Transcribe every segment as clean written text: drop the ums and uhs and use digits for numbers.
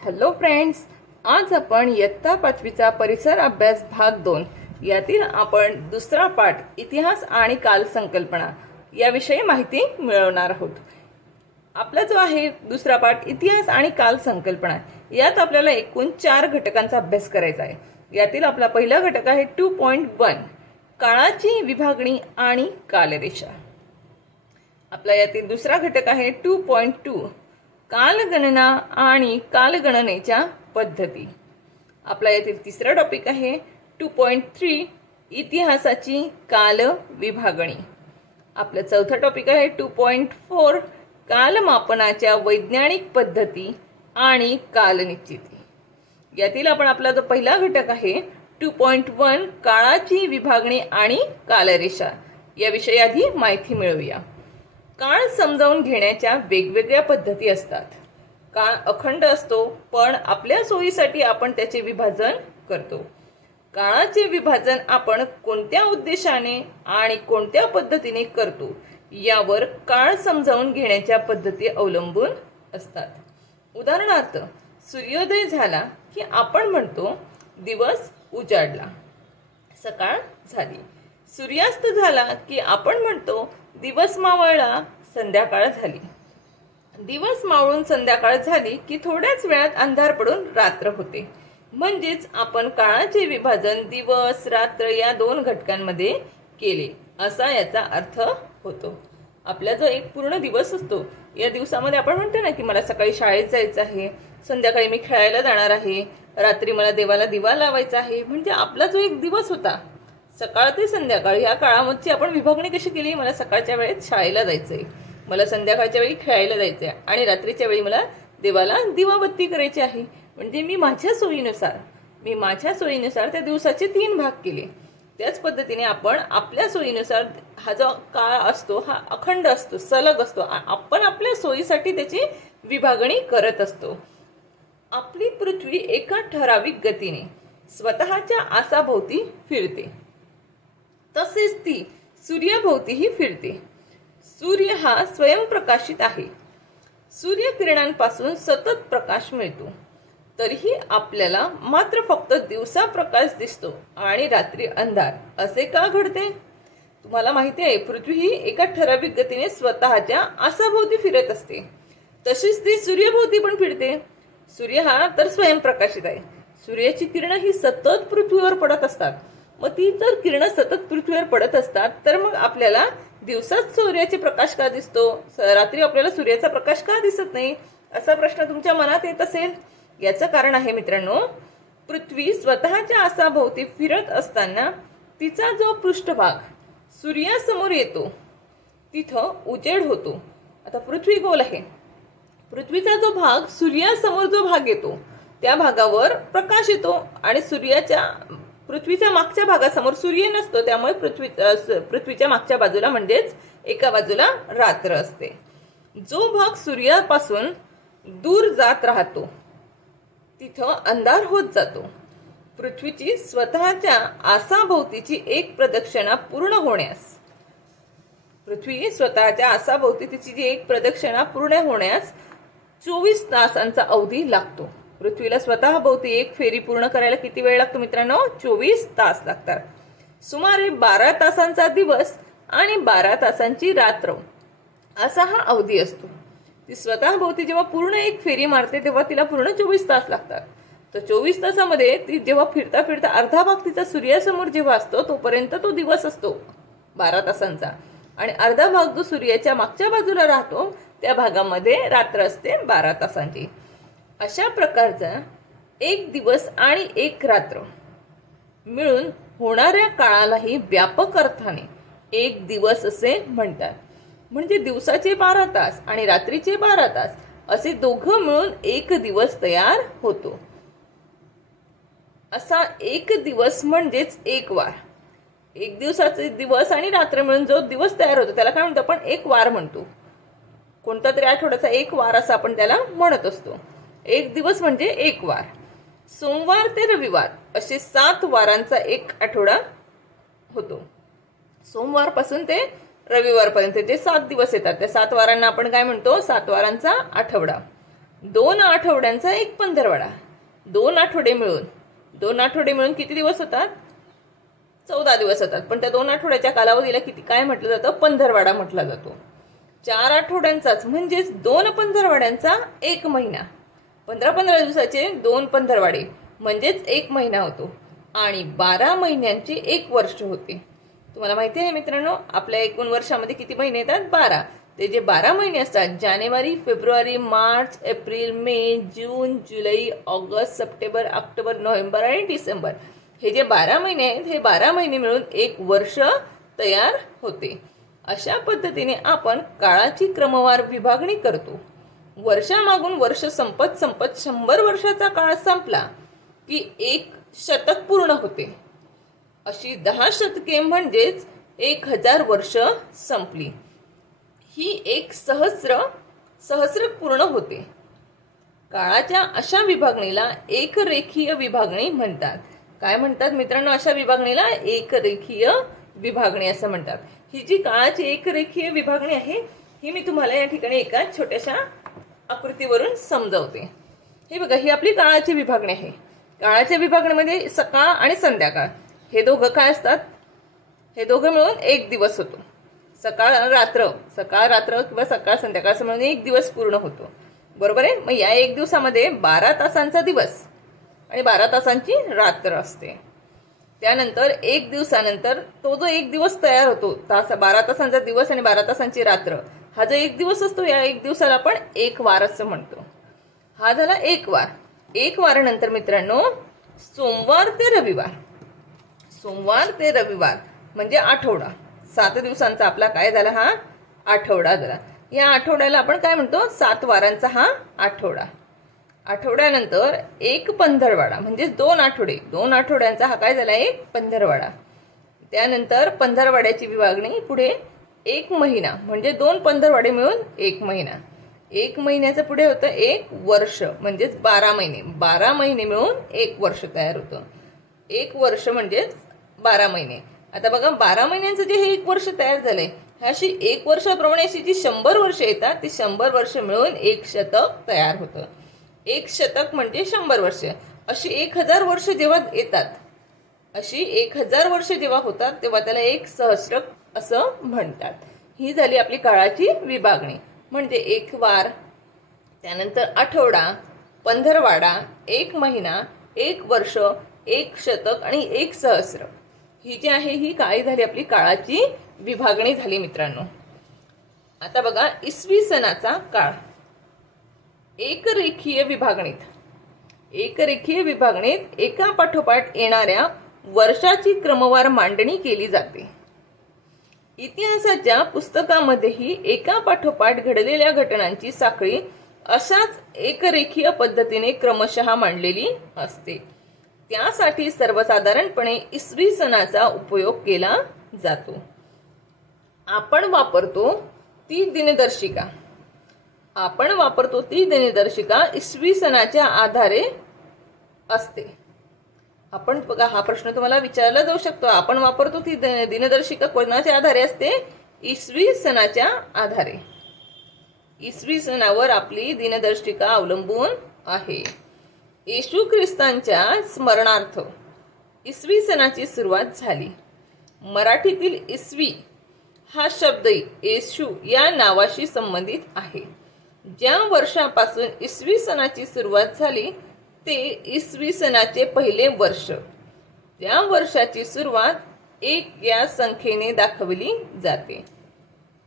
Hello friends, आज आपण इयत्ता 5वीचा परिसर अभ्यास भाग 2 यातील आपण दुसरा पाठ इतिहास आणि काल संकल्पना याविषयी माहिती मिळवणार आहोत। आपला जो आहे दुसरा पाठ इतिहास आणि काल संकल्पना यात आपल्याला एकूण 4 घटकांचा अभ्यास करायचा आहे। यातील आपला पहिला घटक आहे 2.1 काळाची विभागणी आणि कालरेषा। आपला यातील दुसरा घटक आहे 2.2 कालगणना आणि कालगणनेच्या पद्धती। आपला यातील तिसरा टॉपिक आहे 2.3 इतिहासाची काल विभागणी। आपला चौथा टॉपिक आहे 2.4 कालमापनाच्या वैज्ञानिक पद्धती आणि कालनिश्चिती। यातील आपण आपला जो पहिला घटक आहे 2.1 काळाची विभागणी आणि कालरेषा याविषयी आधी माहिती मिळवूया। काळ समजावून घेण्याच्या वेगवेगळ्या पद्धती असतात। काळ अखंड असतो, पण आपल्या सोयीसाठी आपण त्याचे विभाजन करतो। काळाचे विभाजन आपण कोणत्या उद्देशाने आणि कोणत्या पद्धतीने करतो यावर काळ समजावून घेण्याच्या पद्धती अवलंबून असतात। उदाहरणार्थ, सूर्योदय झाला की आपण म्हणतो दिवस उजाडला, सकाळ झाली। सूर्यास्त झाला की आपण म्हणतो दिवस मावळला, संध्याकाळ झाली। दिवस मावळून संध्याकाळ झाली की थोड्याच वेळात अंधार पडून रात्र होते। म्हणजेच आपण काळाचे विभाजन दिवस रात्र या 2 घटकांमध्ये केले असा याचा अर्थ होतो। आपला जो एक पूर्ण दिवस असतो, या दिवसामध्ये आपण म्हणतो ना की मला सकाळी शाळेत जायचं आहे, संध्याकाळी मी खेळायला जाणार आहे, रात्री मला देवाला दिवा लावायचा आहे। म्हणजे आपला जो एक दिवस होता सकाळ ते संध्याकाळ या काळामध्ये आपण विभागणी कशी केली, मला सकाळच्या वेळेत शाळेला जायचंय, मला संध्याकाळच्या वेळी खेळायला जायचंय आणि रात्रीच्या वेळी मला देवाला दिवाबत्ती करायची आहे। म्हणजे मी माझ्या सोयीनुसार त्या दिवसाचे 3 भाग केले। त्याच पद्धतीने आपण आपल्या सोयीनुसार हा जो काळ असतो हा अखंड असतो, सलग असतो, आपण आपल्या सोयीसाठी त्याची विभागणी करत असतो। आपली पृथ्वी एका ठराविक गतीने स्वतःच्या आसाभोवती फिरते, तसेच ती सूर्याभोवतीही फिरते। सूर्य हा स्वयंप्रकाशित आहे। सूर्यकिरणांपासून सतत प्रकाश मिळतो, तरीही आपल्याला मात्र फक्त दिवसा प्रकाश दिसतो आणि रात्री अंधार। असे का घडते? तुम्हाला माहिती आहे, पृथ्वी ही एका ठराविक गतीने स्वतःच्या आसाभोवती फिरत असते, तशीच ती सूर्याभोवती पण फिरते। सूर्य हा तर स्वयंप्रकाशित आहे, सूर्याची किरण ही सतत पृथ्वीवर पडत असतात। मग ती जर किरण सतत पृथ्वीवर पडत असतात तर मग आपल्याला दिवसात सूर्याचे प्रकाश का दिसतो, रात्री आपल्याला सूर्याचा प्रकाश का दिसत नाही, असा प्रश्न तुमच्या मनात येत असेल। याचं कारण आहे मित्रांनो, पृथ्वी स्वतःच्या आसाभोवती फिरत असताना तिचा जो पृष्ठभाग सूर्यासमोर येतो तिथं उजेड होतो। आता पृथ्वी गोल आहे, पृथ्वीचा जो भाग सूर्यासमोर जो भाग येतो त्या भागावर प्रकाश येतो आणि पृथ्वीच्या मागच्या भागासमोर सूर्य नसतो, त्यामुळे पृथ्वीच्या मागच्या बाजूला म्हणजेच एका बाजूला रात्र असते। जो भाग सूर्यापासून दूर जात राहतो तिथं अंधार होत जातो। पृथ्वीची स्वतःच्या आसाभोवतीची एक प्रदक्षिणा पूर्ण होण्यास 24 तासांचा अवधी लागतो। पृथ्वीला स्वतःभोवती एक फेरी पूर्ण करायला किती वेळ लागतो मित्रांनो? 24 तास लागतात। सुमारे 12 तासांचा दिवस आणि 12 तासांची रात्र असा हा अवधी असतो। ती स्वतःभोवती जेव्हा पूर्ण एक फेरी मारते तेव्हा तिला पूर्ण 24 तास लागतात। तर 24 तासामध्ये ती जेव्हा फिरता फिरता अर्धा भाग तिचा सूर्यासमोर जेव्हा असतो तोपर्यंत तो दिवस असतो 12 तासांचा, आणि अर्धा भाग जो सूर्याच्या मागच्या बाजूला राहतो त्या भागामध्ये रात्र असते 12 तासांची। अशा प्रकारचा एक दिवस आणि एक रात्र मिळून होणाऱ्या काळालाही व्यापक अर्थाने एक दिवस असे म्हणतात। म्हणजे दिवसाचे 12 तास आणि रात्रीचे 12 तास असे दोघं मिळून एक दिवस तयार होतो। असा एक दिवस म्हणजेच एक वार। एक दिवसाचे दिवस आणि रात्र मिळून जो दिवस तयार होतो त्याला काय म्हणतो आपण? एक वार म्हणतो। कोणता तरी आठवड्याचा एक वार असं आपण त्याला म्हणत असतो। एक दिवस म्हणजे एक वार। सोमवार ते रविवार असे 7 वारांचा एक आठवडा होतो। सोमवार पासून ते रविवारपर्यंत जे 7 दिवस येतात त्या 7 वारांना आपण काय म्हणतो? 7 वारांचा आठवडा। 2 आठवड्यांचा एक पंधरवडा. 2 आठवडे मिळून किती दिवस होतात? 14 दिवस होतात. पण त्या 2 आठवड्याच्या कालावधीला किती काय म्हटलं जातं? पंधरवडा म्हटला जातो. 4 आठवड्यांचाच म्हणजेच 2 पंधरवड्यांचा एक महिना. 15 दिवसाचे 2 पंधरवाडे म्हणजेच एक महिना होतो. आणि 12 महिन्यांचे एक वर्ष होते. तुम्हाला माहिती आहे मित्रांनो, आपल्या एकूण वर्षामध्ये किती महिने येतात? 12. ते जे 12 महिने असतात, जानेवारी, फेब्रुवारी, मार्च, एप्रिल, मे, जून, जुलै, ऑगस्ट, सप्टेंबर, ऑक्टोबर, नोव्हेंबर आणि डिसेंबर, हे जे 12 महिने आहेत, हे 12 महिने मिळून एक वर्ष तयार होते. अशा पद्धतीने आपण काळाची क्रमवार विभागणी करतो. वर्षामागून वर्ष संपत 100 वर्षाचा काळ संपला की एक शतक पूर्ण होते. अशी 10 शतके म्हणजेच 1000 वर्ष संपली. ही एक सहस्र पूर्ण होते. काळाच्या अशा विभागणीला एकरेखीय विभागणी म्हणतात. काय म्हणतात मित्रांनो? अशा विभागणीला एकरेखीय विभागणी असं म्हणतात. ही जी काळाची एकरेखीय विभागणी आहे, ही मी तुम्हाला या ठिकाणी एका छोट्याशा आकृतीवरून समजावते. हे बघा, ही आपली काळाची विभागणी आहे. काळाच्या विभागणीमध्ये सकाळ आणि संध्याकाळ हे दोघं काय असतात? हे दोघं मिळून एक दिवस होतो. सकाळ रात्र किंवा सकाळ संध्याकाळ असं म्हणून एक दिवस पूर्ण होतो. बरोबर आहे. मग या एक दिवसामध्ये 12 तासांचा दिवस आणि 12 तासांची रात्र असते. त्यानंतर एक दिवसानंतर तो जो एक दिवस तयार होतो, 12 तासांचा दिवस आणि 12 तासांची रात्र, हा जो एक दिवस असतो, या एक दिवसाला आपण एक वार असं म्हणतो. हा झाला एक वार. एक वारानंतर मित्रांनो सोमवार ते रविवार म्हणजे आठवडा. 7 दिवसांचा आपला काय झाला? हा आठवडा झाला. या आठवड्याला आपण काय म्हणतो? 7 वारांचा हा आठवडा. आठवड्यानंतर एक पंधरवाडा म्हणजे 2 आठवडे. 2 आठवड्यांचा हा काय झाला? एक पंधरवाडा. त्यानंतर पंधरवाड्याची विभागणी पुढे एक महिना म्हणजे 2 पंधरवाडे मिळून एक महिना. एक महिन्याचं पुढे होतं एक वर्ष म्हणजेच 12 महिने. 12 महिने मिळून एक वर्ष तयार होतं. एक वर्ष म्हणजेच 12 महिने. आता बघा, 12 महिन्यांचं जे हे एक वर्ष तयार झालंय, अशी एक वर्षाप्रमाणे अशी जी 100 वर्ष येतात, ती 100 वर्ष मिळून एक शतक तयार होतं. एक शतक म्हणजे 100 वर्ष. अशी 1000 वर्ष जेव्हा येतात, अशी 1000 वर्ष जेव्हा होतात, तेव्हा त्याला एक सहस्रक असं म्हणतात. ही झाली आपली काळाची विभागणी. म्हणजे एक वार, त्यानंतर आठवडा, पंधरवाडा, एक महिना, एक वर्ष, एक शतक आणि एक सहस्र. ही जी आहे ही काय झाली? आपली काळाची विभागणी झाली मित्रांनो. आता बघा, इसवी सणाचा काळ. एकरेखीय विभागणीत एका पाठोपाठ येणाऱ्या वर्षाची क्रमवार मांडणी केली जाते. इतिहासाच्या पुस्तकामध्येही एका पाठोपाठ घडलेल्या घटनांची साखळी अशाच एकरेखीय पद्धतीने क्रमशः मांडलेली असते. त्यासाठी सर्वसाधारणपणे इसवी सणाचा उपयोग केला जातो. आपण वापरतो ती दिनदर्शिका इसवी सणाच्या आधारे असते. आपण बघा, हा प्रश्न तुम्हाला विचारला जाऊ शकतो. आपण वापरतो ती दिनदर्शिका कोणाच्या आधारे असते? इसवी सणाच्या आधारे. इसवी सणावर आपली दिनदर्शिका अवलंबून आहे. येशू ख्रिस्तांच्या स्मरणार्थ इसवी सणाची सुरुवात झाली. मराठीतील इसवी हा शब्द येशू या नावाशी संबंधित आहे. ज्या वर्षापासून इसवी सणाची सुरुवात झाली ते इसवी सणाचे पहिले वर्ष. त्या वर्षाची सुरुवात 1 या संख्येने दाखवली जाते.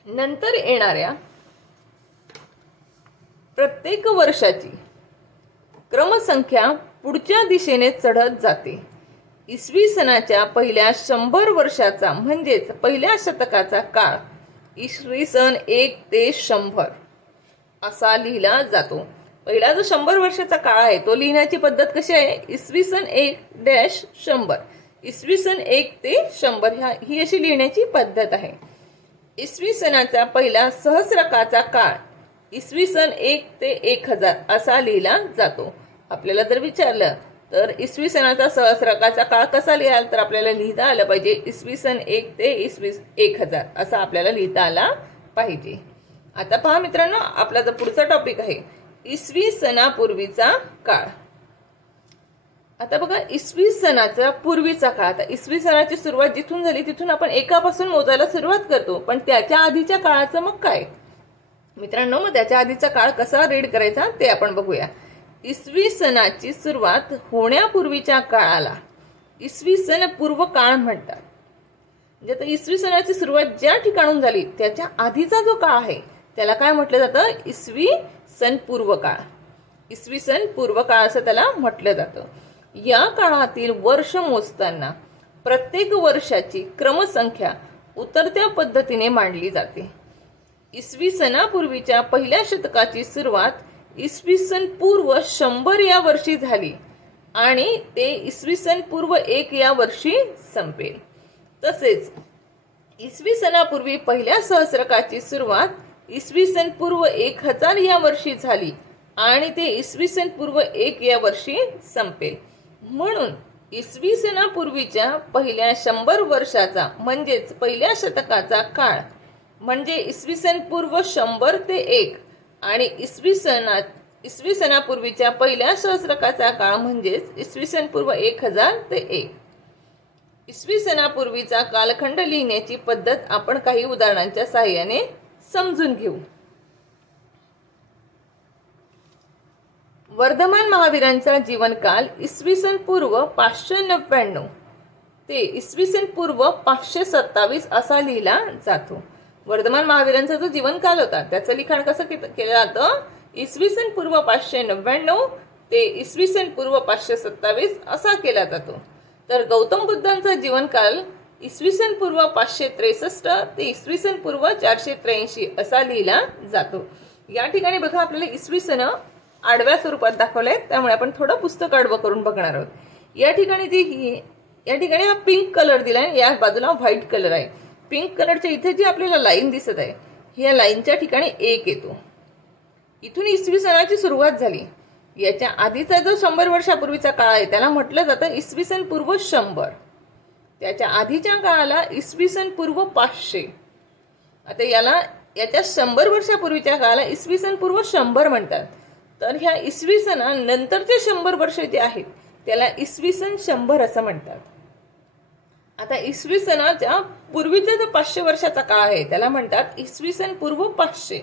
नंतर येणाऱ्या प्रत्येक वर्षाची क्रमसंख्या पुढच्या दिशेने चढत जाते. इसवी सणाच्या पहिल्या 100 वर्षाचा म्हणजेच पहिल्या शतकाचा काळ इसवी सन 1 ते 100 असा लिहिला जातो. पहिला जो 100 वर्षाचा काळ आहे तो लिहिण्याची पद्धत कशी आहे? इसवी सन 1-100. इसवी सन 1 ते 100 ही अशी लिहिण्याची पद्धत आहे. इसवी सणाचा पहिला सहस्रकाचा काळ इसवी सन 1 ते 1000 असा लिहिला जातो. आपल्याला जर विचारलं तर इसवी सणाचा सहस्रकाचा काळ कसा लिहाल, तर आपल्याला लिहिता आलं पाहिजे इसवी सन 1 ते इसवी 1000 असा आपल्याला लिहिता आला पाहिजे. आता पहा मित्रांनो, आपला जो पुढचा टॉपिक आहे इसवी सणापूर्वीचा काळ. आता बघा, इसवी सणाचा पूर्वीचा काळ. आता इसवी सणाची सुरुवात जिथून झाली तिथून आपण एकापासून मोजायला सुरुवात करतो, पण त्याच्या आधीच्या काळाचं मग काय मित्रांनो? मग त्याच्या आधीचा काळ कसा रीड करायचा ते आपण बघूया. इसवी सणाची सुरुवात होण्यापूर्वीच्या काळाला इसवी सन पूर्व काळ म्हणतात. म्हणजे आता इसवी सणाची सुरुवात ज्या ठिकाणून झाली त्याच्या आधीचा जो काळ आहे त्याला काय म्हटलं जातं? इसवी सन पूर्व काळ. इसवी सन पूर्व काळ असं त्याला म्हटलं जातं. या काळातील वर्ष मोजताना प्रत्येक वर्षाची क्रमसंख्या उतरत्या पद्धतीने मांडली जाते. इसवी सणापूर्वीच्या पहिल्या शतकाची सुरुवात इसवी सन पूर्व 100 या वर्षी झाली आणि ते इसवी सन पूर्व 1 या वर्षी संपेल. तसेच इसवी सणापूर्वी पहिल्या सहस्रकाची सुरुवात इसवी सन पूर्व 1000 या वर्षी झाली आणि ते इसवी सन पूर्व 1 या वर्षी संपेल. म्हणून इसवी सणापूर्वीच्या पहिल्या 100 वर्षाचा म्हणजेच पहिल्या शतकाचा काळ म्हणजे इसवी सन पूर्व 100 ते 1 आणि इसवी सणापूर्वीच्या पहिल्या सहस्रकाचा काळ म्हणजेच इसवी सन पूर्व 1000 ते 1. इसवी सणापूर्वीचा कालखंड लिहिण्याची पद्धत आपण काही उदाहरणांच्या सहाय्याने समजून घेऊ. वर्धमान महावीरांचा जीवनकाल इसवी सन पूर्व 599 ते इसवी सन पूर्व 527 असा लिहिला जातो. वर्धमान महावीरांचा जो जीवनकाल होता त्याचं लिखाण कसं केलं जातं? इसवी सन पूर्व 599 ते इसवी सन पूर्व 527 असा केला जातो. तर गौतम बुद्धांचा जीवनकाल इसवी सन पूर्व 563 ते इसवी सन पूर्व 483 असा लिहिला जातो. या ठिकाणी बघा, आपल्याला इसवी सन आडव्या स्वरूपात दाखवले, त्यामुळे आपण थोडं पुस्तक आडवं करून बघणार आहोत. या ठिकाणी हा पिंक कलर दिलाय, या बाजूला व्हाईट कलर आहे. पिंक कलरच्या इथे जी आपल्याला लाईन दिसत आहे ह्या लाईनच्या ठिकाणी 1 येतो. इथून इसवी सणाची सुरुवात झाली. याच्या आधीचा जो 100 वर्षापूर्वीचा काळ आहे त्याला म्हटलं जातं इसवी सन पूर्व 100. त्याच्या आधीच्या काळाला इसवी सन पूर्व 500. आता याच्या 100 वर्षापूर्वीच्या काळाला इसवी सन पूर्व 100 म्हणतात. तर ह्या इसवी सणा नंतरचे 100 वर्ष जे आहेत त्याला इसवी सन 100 असं म्हणतात. आता इसवी सणाच्या पूर्वीचा जो 500 वर्षाचा काळ आहे त्याला म्हणतात इसवी सन पूर्व 500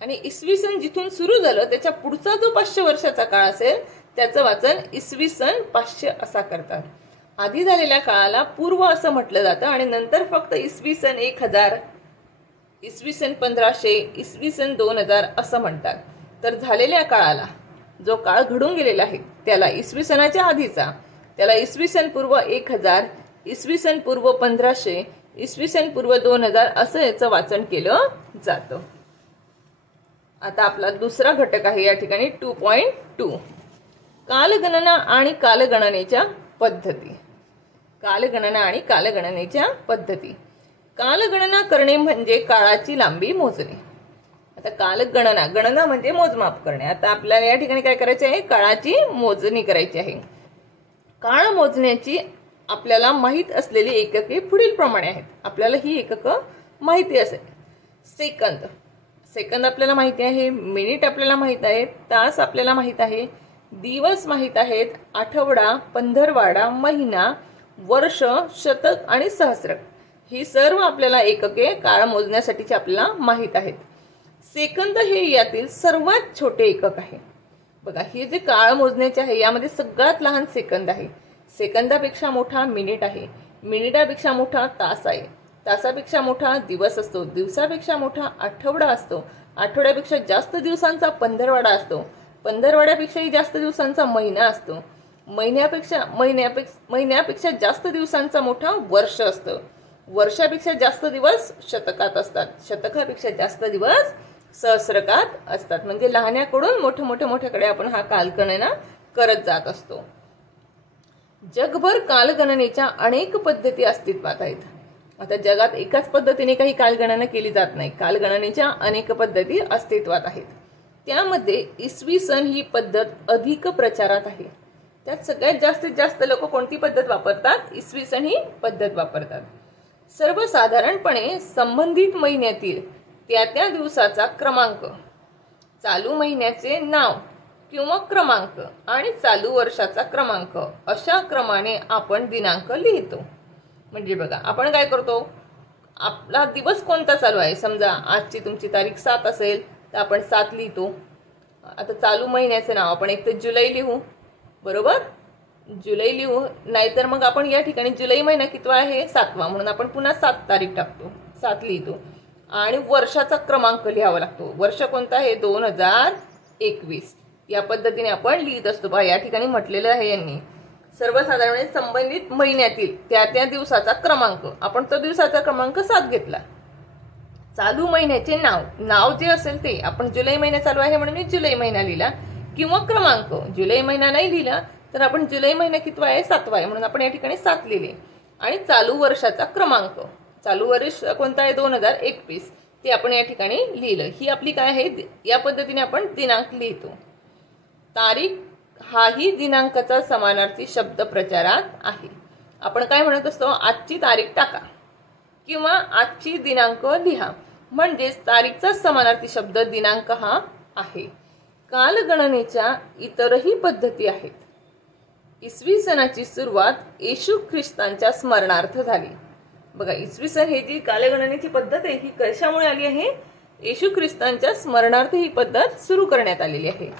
आणि इसवी सन जिथून सुरू झालं त्याच्या पुढचा जो 500 वर्षाचा काळ असेल त्याचं वाचन इसवी सन 500 असा करतात. आधी झालेल्या काळाला पूर्व असं म्हटलं जातं आणि नंतर फक्त इसवी सन 1000, इसवी सन 1500, इसवी सन 2000 असं म्हणतात. तर झालेल्या काळाला जो काळ घडून गेलेला आहे त्याला इसवी सणाच्या आधीचा त्याला इसवी सन पूर्व 1000, इसवी सन पूर्व 1500, इसवी सन पूर्व 2000 असं याचं वाचन केलं जातं. आता आपला दुसरा घटक आहे या ठिकाणी 2.2 कालगणना आणि कालगणनेच्या पद्धती. कालगणना आणि कालगणनेच्या पद्धती. कालगणना करणे म्हणजे काळाची लांबी मोजणे. आता गणना म्हणजे मोजमाप करणे. आता आपल्याला या ठिकाणी काय करायचे आहे? काळाची मोजणी करायची आहे. काळ मोजण्याची आपल्याला माहित असलेली एकके पुढील प्रमाणे आहेत. आपल्याला ही एककं माहिती असेल. सेकंद आपल्याला माहिती आहे, मिनिट आपल्याला माहित आहे, तास आपल्याला माहित आहे, दिवस माहित आहेत, आठवडा, पंधरवाडा, महिना, वर्ष, शतक आणि सहस्रक ही सर्व आपल्याला एकके काळ मोजण्यासाठीची आपल्याला माहित आहेत. सेकंद हे यातील सर्वात छोटे एकक आहे. बघा, हे जे काळ मोजण्याचे आहे यामध्ये सगळ्यात लहान सेकंद आहे. सेकंदापेक्षा मोठा मिनिट आहे, मिनिटापेक्षा मोठा तास आहे, तासापेक्षा मोठा दिवस असतो, दिवसापेक्षा मोठा आठवडा असतो, आठवड्यापेक्षा जास्त दिवसांचा पंधरवाडा असतो, पंधरवाड्यापेक्षाही जास्त दिवसांचा महिना असतो, महिन्यापेक्षा जास्त दिवसांचा मोठा वर्ष असतं, वर्षापेक्षा जास्त दिवस शतकात असतात, शतकापेक्षा जास्त दिवस सहस्रकात असतात. म्हणजे लहान्याकडून मोठ्याकडे आपण हा कालगणना करत जात असतो. जगभर कालगणनेच्या अनेक पद्धती अस्तित्वात आहेत. आता जगात एकाच पद्धतीने काही कालगणना केली जात नाही. कालगणनेच्या अनेक पद्धती अस्तित्वात आहेत. त्यामध्ये इसवी सन ही पद्धत अधिक प्रचारात आहे. त्यात सगळ्यात जास्तीत जास्त लोक कोणती पद्धत वापरतात? इसवी सन ही पद्धत वापरतात. सर्वसाधारणपणे संबंधित महिन्यातील त्या दिवसाचा क्रमांक चालू महिन्याचे नाव किंवा क्रमांक आणि चालू वर्षाचा क्रमांक अशा क्रमाने आपण दिनांक लिहितो. म्हणजे बघा आपण काय करतो, आपला दिवस कोणता चालू आहे, समजा आजची तुमची तारीख 7 असेल तर आपण 7 लिहितो. आता चालू महिन्याचं नाव आपण एक तर जुलै लिहू, बरोबर, जुलै लिहू. नाहीतर मग आपण या ठिकाणी जुलै महिना कितवा आहे, 7वा, म्हणून आपण पुन्हा 7 तारीख टाकतो, 7 लिहितो. आणि वर्षाचा क्रमांक लिहावा लागतो. वर्ष कोणतं आहे, 2021. या पद्धतीने आपण लिहित असतो. पहा या ठिकाणी म्हटलेलं आहे यांनी, सर्वसाधारणपणे संबंधित महिन्यातील त्या दिवसाचा क्रमांक, आपण तो दिवसाचा क्रमांक 7 घेतला. चालू महिन्याचे नाव जे असेल ते, आपण जुलै महिना चालू आहे म्हणून मी जुलै महिना लिहिला, किंवा क्रमांक, जुलै महिना नाही लिहिला तर आपण जुलै महिना कितवा आहे, 7वा आहे म्हणून आपण या ठिकाणी 7 लिहिले. आणि चालू वर्षाचा क्रमांक, चालू वर्ष कोणता आहे, 2021, ते आपण या ठिकाणी लिहिलं. ही आपली काय आहे, या पद्धतीने आपण दिनांक लिहितो. तारीख हाही दिनांकाचा समानार्थी शब्द प्रचारात आहे. आपण काय म्हणत असतो, आजची तारीख टाका किंवा आजची दिनांक लिहा, म्हणजेच तारीखचा समानार्थी शब्द दिनांक हा आहे. कालगणनेच्या इतरही पद्धती आहेत. इसवी सनाची सुरुवात येशू ख्रिस्तांच्या स्मरणार्थ झाली. बघा, इसवी सन हे जी कालगणनेची पद्धत आहे ही कशामुळे आली आहे, येशू ख्रिस्तांच्या स्मरणार्थ ही पद्धत सुरू करण्यात आलेली आहे.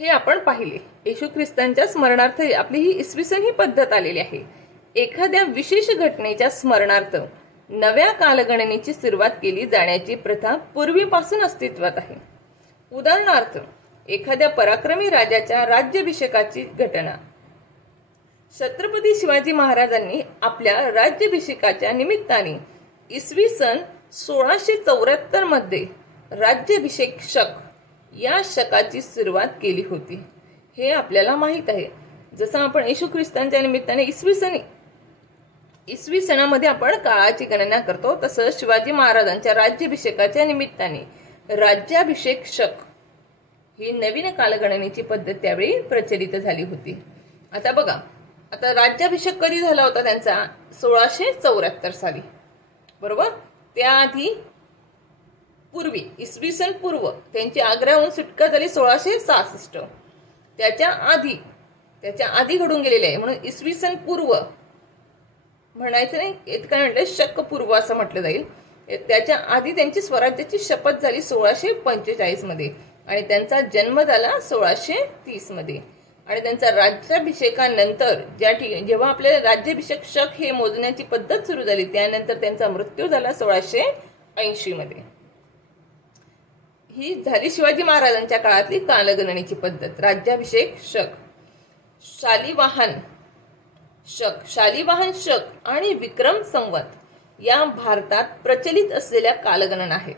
हे आपण पाहिले. येशू ख्रिस्तांच्या स्मरणार्थ आपली ही इसवी सन ही पद्धत आलेली आहे. एखाद्या विशेष घटनेच्या स्मरणार्थ नव्या कालगणनेची सुरुवात केली जाण्याची प्रथा पूर्वीपासून अस्तित्वात आहे. उदाहरणार्थ, एखाद्या पराक्रमी राजाच्या राज्याभिषेकाची घटना. छत्रपती शिवाजी महाराजांनी आपल्या राज्याभिषेकाच्या निमित्ताने इसवी सन 1674 मध्ये राज्याभिषेक शक या शकाची सुरुवात केली होती. हे आपल्याला माहित आहे. जसं आपण येशू ख्रिस्तांच्या निमित्ताने इसवी सणामध्ये आपण काळाची गणना करतो, तसं शिवाजी महाराजांच्या राज्याभिषेकाच्या निमित्ताने राज्याभिषेक शक ही नवीन कालगणनेची पद्धत त्यावेळी प्रचलित झाली होती. आता बघा, आता राज्याभिषेक कधी झाला होता त्यांचा, 1674 साली, बरोबर. त्याआधी पूर्वी इसवी सन पूर्व त्यांची आग्र्याहून सुटका झाली 1666. त्याच्या आधी घडून गेलेले आहे म्हणून इसवी सन पूर्व म्हणायचं नाही, काय म्हटलं, शक पूर्व असं म्हटलं जाईल. त्याच्या आधी त्यांची स्वराज्याची शपथ झाली 1645 मध्ये आणि त्यांचा जन्म झाला 1630 मध्ये. आणि त्यांचा राज्याभिषेकानंतर जेव्हा आपले राज्याभिषेक शक हे मोजण्याची पद्धत सुरू झाली त्यानंतर त्यांचा मृत्यू झाला 1680 मध्ये. ही झाली शिवाजी महाराजांच्या काळातली कालगणनेची पद्धत. राज्याभिषेक शक, शालिवाहन शक आणि विक्रम संवत या भारतात प्रचलित असलेल्या कालगणना आहेत.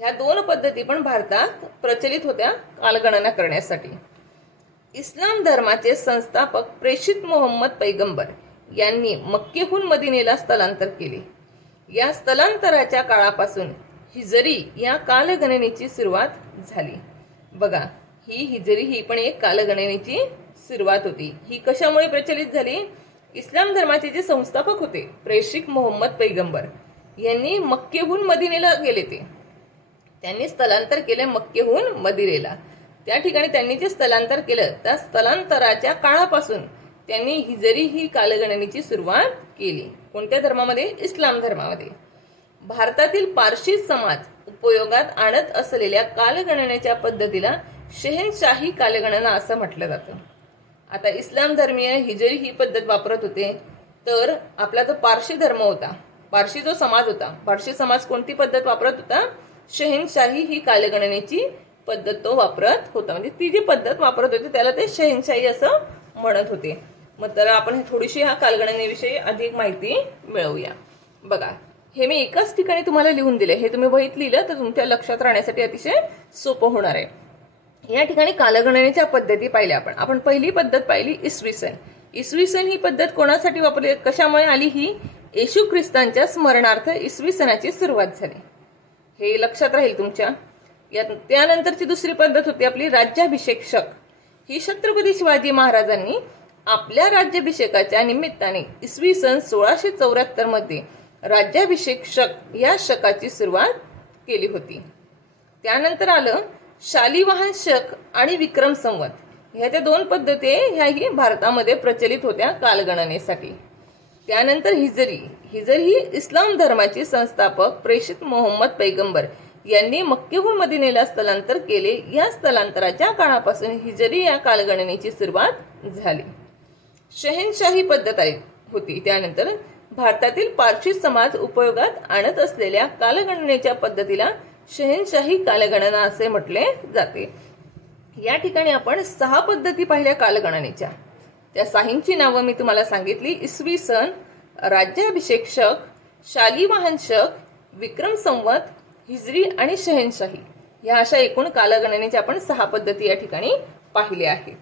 ह्या 2 पद्धती पण भारतात प्रचलित होत्या कालगणना करण्यासाठी. इस्लाम धर्माचे संस्थापक प्रेषित मोहम्मद पैगंबर यांनी मक्केहून मदिनेला स्थलांतर केले. या स्थलांतराच्या काळापासून हिजरी या कालगणनेची सुरुवात झाली. बघा, ही हिजरी ही पण एक कालगणनेची सुरुवात होती. ही कशामुळे प्रचलित झाली, इस्लाम धर्माचे जे संस्थापक होते प्रेषित मोहम्मद पैगंबर यांनी मक्केहून मदिनेला गेले. त्यांनी स्थलांतर केले मक्केहून मदिनेला. त्या ठिकाणी त्यांनी जे स्थलांतर केलं त्या स्थलांतराच्या काळापासून त्यांनी हिजरी ही कालगणनेची सुरुवात केली. कोणत्या धर्मामध्ये, इस्लाम धर्मामध्ये. भारतातील पारशी समाज उपयोगात आणत असलेल्या कालगणनेच्या पद्धतीला शहेनशाही कालगणना असं म्हटलं जातं. आता इस्लाम धर्मीय हिजरी ही पद्धत वापरत होते, तर आपला जो पारशी धर्म होता, पारशी जो समाज होता, पारशी समाज कोणती पद्धत वापरत होता, शहेनशाही ही कालगणनेची पद्धत तो वापरत होता. म्हणजे ती जी पद्धत वापरत होती त्याला ते शहेनशाही असं म्हणत होते. मग तर आपण थोडीशी ह्या कालगणनेविषयी अधिक माहिती मिळवूया. बघा, हे मी एकाच ठिकाणी तुम्हाला लिहून दिले. हे तुम्ही वहीत लिहिलं तर तुमच्या लक्षात राहण्यासाठी अतिशय सोपं होणार आहे. या ठिकाणी कालगणनेच्या पद्धती पाहिल्या आपण पहिली पद्धत पाहिली इसवी सन. इसवी सन ही पद्धत कोणासाठी वापरली, कशामुळे आली, ही येशू ख्रिस्तांच्या स्मरणार्थ इसवी सणाची सुरुवात झाली. हे लक्षात राहील तुमच्या. त्यानंतरची दुसरी पद्धत होती आपली राज्याभिषेक शक. ही छत्रपती शिवाजी महाराजांनी आपल्या राज्याभिषेकाच्या निमित्ताने इसवी सन 1674 मध्ये राज्याभिषेक शक या शकाची सुरुवात केली होती. त्यानंतर आलं शालिवाहन शक आणि विक्रम संवत. ह्या त्या दोन पद्धती ह्याही भारतामध्ये प्रचलित होत्या कालगणनेसाठी. त्यानंतर हिजरी. हिजरी ही इस्लाम धर्माचे संस्थापक प्रेषित मोहम्मद पैगंबर यांनी मक्केहून मदिनेला स्थलांतर केले. या स्थलांतराच्या काळापासून हिजरी या कालगणनेची सुरुवात झाली. शहेनशाही पद्धत होती. त्यानंतर भारतातील पारशी समाज उपयोगात आणत असलेल्या कालगणनेच्या पद्धतीला शहेनशाही कालगणना असे म्हटले जाते. या ठिकाणी आपण 6 पद्धती पाहिल्या कालगणनेच्या. त्या 6ची नावं मी तुम्हाला सांगितली. इसवी सन, राज्याभिषेक शक, शालिवाहन शक, विक्रम संवत, हिजरी आणि शहेनशाही. या अशा एकूण कालगणनेच्या आपण 6 पद्धती या ठिकाणी पाहिल्या आहेत.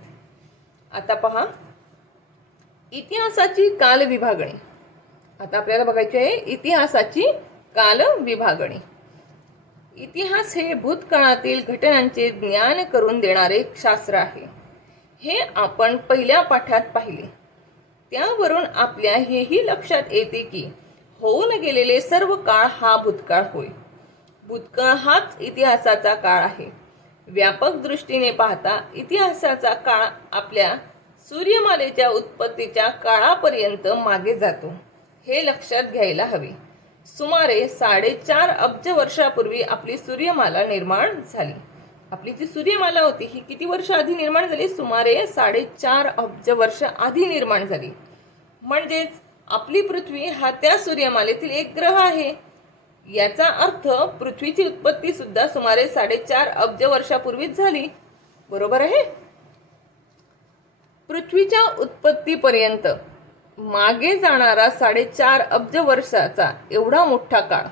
आता पहा इतिहासाची काल विभागणी. आता आपल्याला बघायची आहे इतिहासाची काल विभागणी. इतिहास हे भूतकाळातील घटनांचे ज्ञान करून देणारे शास्त्र आहे. हे आपण पहिल्या पाठात पाहिले. त्यावरून आपल्या हेही लक्षात येते की होऊन गेलेले सर्व काळ हा भूतकाळ होय. भूतकाळ हाच इतिहासाचा काळ आहे. व्यापक दृष्टीने पाहता इतिहासाचा काळ आपल्या सूर्यमालेच्या उत्पत्तीच्या काळापर्यंत मागे जातो. हे लक्षात घ्यायला हवे. सुमारे 4.5 अब्ज वर्षापूर्वी आपली सूर्यमाला निर्माण झाली. आपली जी सूर्यमाला होती ही किती वर्ष आधी निर्माण झाली? सुमारे 4.5 अब्ज वर्ष आधी निर्माण झाली. म्हणजेच आपली पृथ्वी हा त्या सूर्यमालेतील एक ग्रह आहे. याचा अर्थ पृथ्वीची उत्पत्ती सुद्धा सुमारे 4.5 अब्ज वर्षापूर्वीच झाली. बरोबर आहे. पृथ्वीच्या उत्पत्तीपर्यंत मागे जाणारा 4.5 अब्ज वर्षाचा एवढा मोठा काळ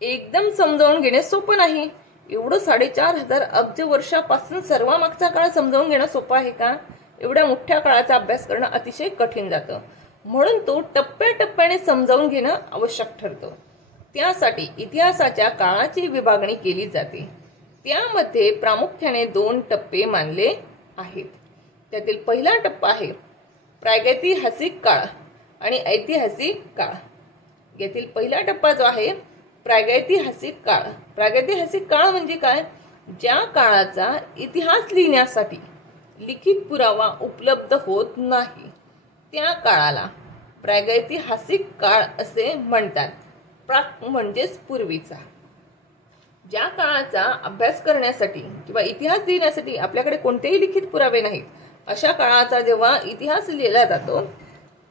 एकदम समजावून घेणे सोपं नाही. एवढं 4.5 अब्ज वर्षापासून सर्वामागचा काळ समजावून घेणं सोपं आहे का? एवढ्या मोठ्या काळाचा अभ्यास करणं अतिशय कठीण जातं. म्हणून तो टप्प्याटप्प्याने समजावून घेणं आवश्यक ठरतं. त्यासाठी इतिहासाच्या काळाची विभागणी केली जाते. त्यामध्ये प्रामुख्याने 2 टप्पे मानले आहेत. त्यातील पहिला टप्पा आहे प्रागैतिहासिक काळ आणि ऐतिहासिक काळ. यातील पहिला टप्पा जो आहे प्रागैतिहासिक काळ. प्रागैतिहासिक काळ म्हणजे काय? ज्या काळाचा इतिहास लिहिण्यासाठी लिखित पुरावा उपलब्ध होत नाही त्या काळाला प्रागैतिहासिक काळ असे म्हणतात. प्राक म्हणजेच पूर्वीचा. ज्या काळाचा अभ्यास करण्यासाठी किंवा इतिहास लिहिण्यासाठी आपल्याकडे कोणतेही लिखित पुरावे नाहीत अशा काळाचा जेव्हा इतिहास लिहिला जातो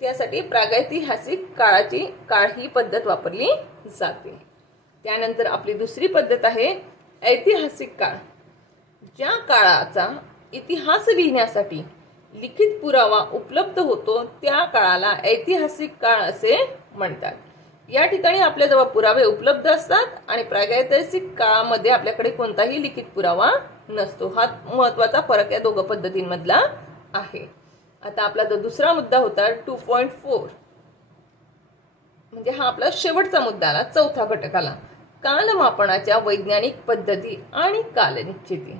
त्यासाठी प्रागैतिहासिक काळ ही पद्धत वापरली जाते. त्यानंतर आपली दुसरी पद्धत आहे ऐतिहासिक काळ. ज्या काळाचा इतिहास लिहिण्यासाठी लिखित पुरावा उपलब्ध होतो त्या काळाला ऐतिहासिक काळ असे म्हणतात. या ठिकाणी आपल्याजवळ पुरावे उपलब्ध असतात आणि प्रागैतिहासिक काळामध्ये आपल्याकडे कोणताही लिखित पुरावा नसतो. हा महत्वाचा फरक या दोघं पद्धतींमधला आहे. आता आपला जो दुसरा मुद्दा होता 2.4 म्हणजे हा आपला शेवटचा मुद्दा आला. चौथा घटक आला कालमापनाच्या वैज्ञानिक पद्धती आणि कालनिश्चिती.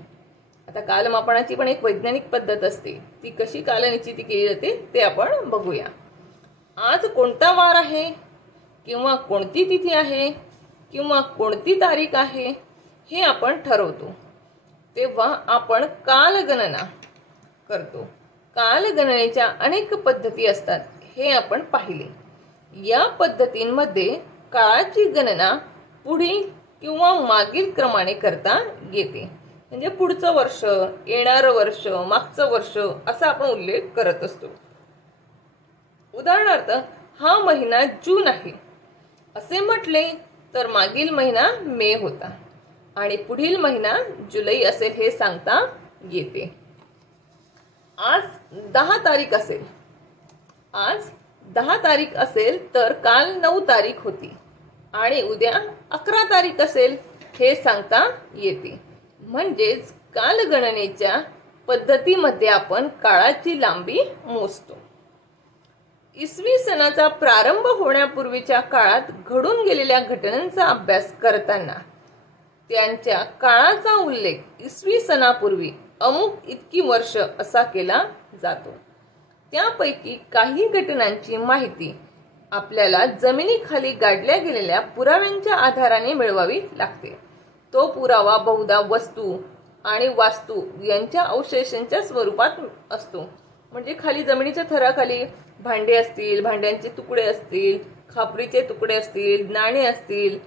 आता कालमापनाची पण एक वैज्ञानिक पद्धत असते. ती कशी कालनिश्चिती केली जाते ते आपण बघूया. आज कोणता वार आहे किंवा कोणती तिथी आहे किंवा कोणती तारीख आहे हे आपण ठरवतो तेव्हा आपण कालगणना करतो. कालगणनेच्या अनेक पद्धती असतात हे आपण पाहिले. या पद्धतींमध्ये काळाची गणना पुढील किंवा मागील क्रमाने करता येते. म्हणजे पुढचं वर्ष, येणारं वर्ष, मागचं वर्ष असा आपण उल्लेख करत असतो. उदाहरणार्थ हा महिना जून आहे असे म्हटले तर मागील महिना मे होता आणि पुढील महिना जुलै असेल हे सांगता येते. आज 10 तारीख असेल. आज 10 तारीख असेल तर काल 9 तारीख होती आणि उद्या 11 तारीख असेल हे सांगता येते. म्हणजेच कालगणनेच्या पद्धतीमध्ये आपण काळाची लांबी मोजतो. इसवी सनाचा प्रारंभ होण्यापूर्वीच्या काळात घडून गेलेल्या घटनांचा अभ्यास करताना त्यांच्या काळाचा उल्लेख इसवी सनापूर्वी अमुक इतकी वर्ष असा केला जातो. त्यापैकी काही घटनांची माहिती आपल्याला जमिनीखाली गाडल्या गेलेल्या पुराव्यांच्या आधाराने मिळवावी लागते. तो पुरावा बहुधा वस्तू आणि वास्तू यांच्या अवशेषांच्या स्वरूपात असतो. म्हणजे खाली जमिनीच्या थराखाली भांडे असतील, भांड्यांचे तुकडे असतील, खापरीचे तुकडे असतील, नाणे असतील,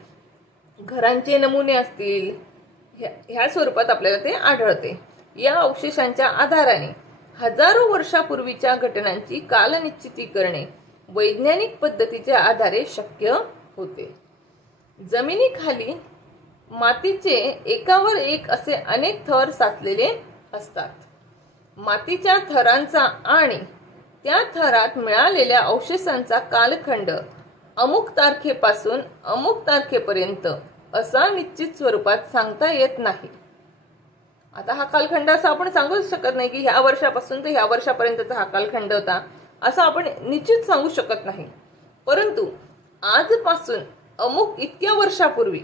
घरांचे नमुने असतील, ह्या स्वरूपात आपल्याला ते आढळते. या अवशेषांच्या आधाराने हजारो वर्षापूर्वीच्या घटनांची कालनिश्चिती करणे वैज्ञानिक पद्धतीच्या आधारे शक्य होते. जमिनीखाली मातीचे एकावर एक असे अनेक थर साचलेले असतात. मातीच्या थरांचा आणि त्या थरात मिळालेल्या अवशेषांचा कालखंड अमुक तारखेपासून अमुक तारखेपर्यंत असा निश्चित स्वरूपात सांगता येत नाही. आता हा कालखंड असा आपण सांगूच शकत नाही की ह्या वर्षापासून ते ह्या वर्षापर्यंतचा हा कालखंड होता असं आपण निश्चित सांगू शकत नाही. परंतु आजपासून अमुक इतक्या वर्षापूर्वी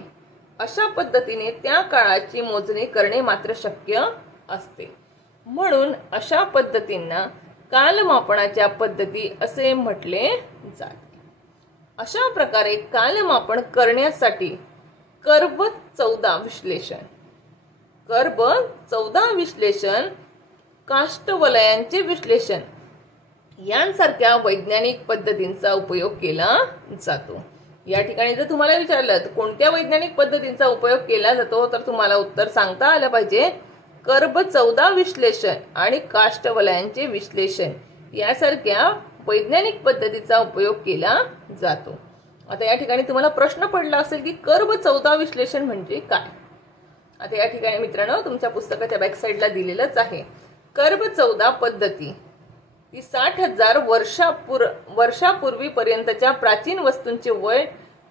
अशा पद्धतीने त्या काळाची मोजणी करणे मात्र शक्य असते. म्हणून अशा पद्धतींना कालमापनाच्या पद्धती असे म्हटले जाते. अशा प्रकारे कालमापन करण्यासाठी कर्ब 14 विश्लेषण, काष्ठवलयांचे विश्लेषण यांसारख्या वैज्ञानिक पद्धतींचा उपयोग केला जातो. या ठिकाणी जर तुम्हाला विचारलं तर कोणत्या वैज्ञानिक पद्धतींचा उपयोग केला जातो तर तुम्हाला उत्तर सांगता आलं पाहिजे कर्ब 14 विश्लेषण आणि काष्ठवलयांचे विश्लेषण यासारख्या वैज्ञानिक पद्धतीचा उपयोग केला जातो. आता या ठिकाणी तुम्हाला प्रश्न पडला असेल की कर्ब 14 विश्लेषण म्हणजे काय. आता या ठिकाणी मित्रांनो तुमच्या पुस्तकाच्या बॅक साईडला दिलेलंच आहे. कर्ब 14 पद्धती ही 60,000 वर्षापूर्वीपर्यंतच्या प्राचीन वस्तूंचे वय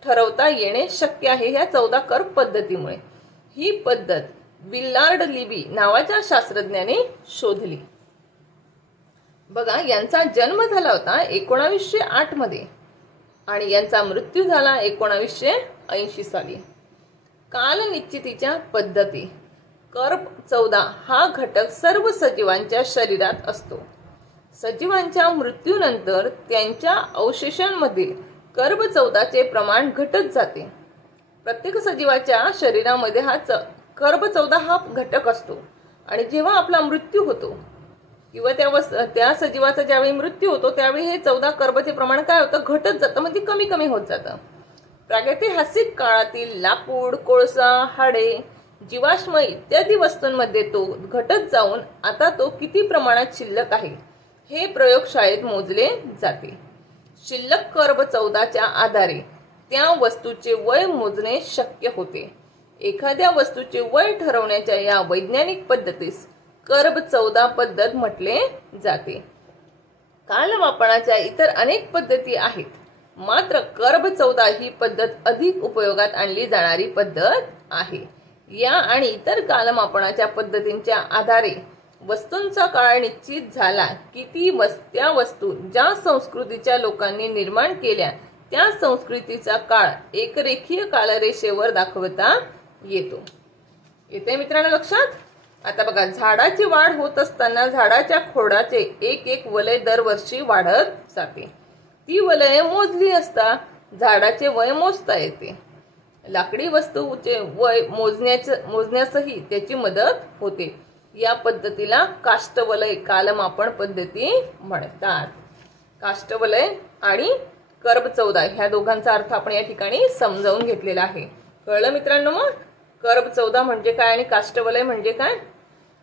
ठरवता येणे शक्य आहे ह्या 14 कर्ब पद्धतीमुळे. ही पद्धत विलार्ड लिबी नावाच्या शास्त्रज्ञाने शोधली. बघा, यांचा जन्म झाला होता 1908 मध्ये आणि यांचा मृत्यू झाला 1980 साली. कालनिश्चितीच्या पद्धती. कर्ब 14 हा घटक सर्व सजीवांच्या शरीरात असतो. सजीवांच्या मृत्यूनंतर त्यांच्या अवशेषांमधील कर्ब 14चे प्रमाण घटत जाते. प्रत्येक सजीवाच्या शरीरामध्ये हा कर्ब 14 हा घटक असतो आणि जेव्हा आपला मृत्यू होतो किंवा त्या सजीवाचा ज्यावेळी मृत्यू होतो त्यावेळी हे 14 कर्बचे प्रमाण काय होतं, घटत जातं, म्हणजे कमी कमी होत जातं. प्रागैतिहासिक काळातील लाकूड, कोळसा, हाडे, जीवाश्म इत्यादी वस्तूंमध्ये तो घटत जाऊन आता तो किती प्रमाणात शिल्लक आहे हे प्रयोगशाळेत मोजले जाते. शिल्लक कर्ब 14च्या आधारे त्या वस्तूचे वय मोजणे शक्य होते. एखाद्या वस्तूचे वय ठरवण्याच्या या वैज्ञानिक पद्धतीस कर्ब 14 पद्धत म्हटले जाते. कालमापनाच्या इतर अनेक पद्धती आहेत, मात्र कर्ब 14 ही पद्धत अधिक उपयोगात आणली जाणारी पद्धत आहे. या आणि इतर कालमापनाच्या पद्धतींच्या आधारे वस्तूंचा काळ निश्चित झाला की त्या वस्तू ज्या संस्कृतीच्या लोकांनी निर्माण केल्या त्या संस्कृतीचा काळ एकरेखीय कालरेषेवर दाखवता येतो. येते मित्रांनो लक्षात. आता बघा, झाडाची वाढ होत असताना झाडाच्या खोडाचे एक एक वलय दरवर्षी वाढत जाते. ती वलय मोजली असता झाडाचे वय मोजता येते. लाकडी वस्तूचे वय मोजण्यासही त्याची मदत होते. या पद्धतीला काष्ठवलय कालमापन पद्धती म्हणतात. काष्ठवलय आणि कर्ब 14 ह्या दोघांचा अर्थ आपण या ठिकाणी समजावून घेतलेला आहे. कळलं मित्रांनो मग कर्ब 14 म्हणजे काय आणि काष्ठवलय म्हणजे काय.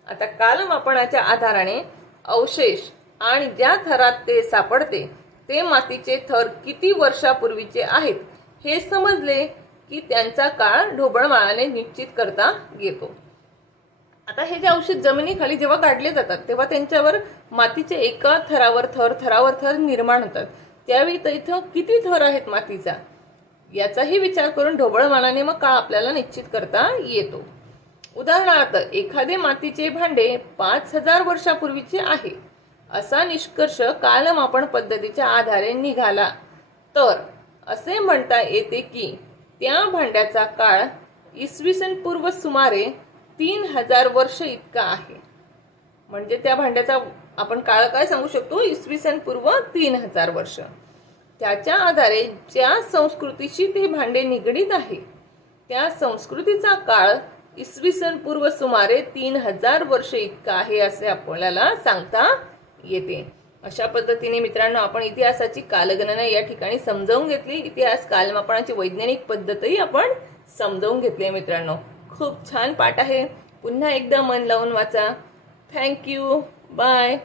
आता कालमापनाच्या आधाराने अवशेष आणि ज्या थरात ते सापडते ते मातीचे थर किती वर्षापूर्वीचे आहेत हे समजले की त्यांचा काळ ढोबळमानाने निश्चित करता येतो. आता हे जे अवशेष जमिनीखाली जेव्हा काढले जातात तेव्हा त्यांच्यावर मातीचे एका थरावर थर निर्माण होतात. त्यावेळी तर इथं किती थर आहेत मातीचा याचाही विचार करून ढोबळमानाने मग काळ आपल्याला निश्चित करता येतो. उदाहरणार्थ एखादे मातीचे भांडे 5000 वर्षापूर्वीचे आहे असा निष्कर्ष कालमापन पद्धतीच्या आधारे निघाला तर असे म्हणता येते की त्या भांड्याचा काळ इसवी सन पूर्व सुमारे 3000 वर्ष इतका आहे. म्हणजे त्या भांड्याचा आपण काळ काय सांगू शकतो, इसवी सन पूर्व 3000 वर्ष. त्याच्या आधारे ज्या संस्कृतीशी ते भांडे निगडीत आहे त्या संस्कृतीचा काळ इसवी सन पूर्व सुमारे 3000 वर्ष इतका आहे असे आपल्याला सांगता येते। अशा पद्धतीने मित्रांनो आपण इतिहासाची कालगणना या ठिकाणी समजावून घेतली। इतिहास कालमापनाची वैज्ञानिक पद्धतही आपण समजावून घेतली मित्रांनो। खूप छान पाठ आहे, पुन्हा एकदा मन लावून वाचा। Thank you, bye.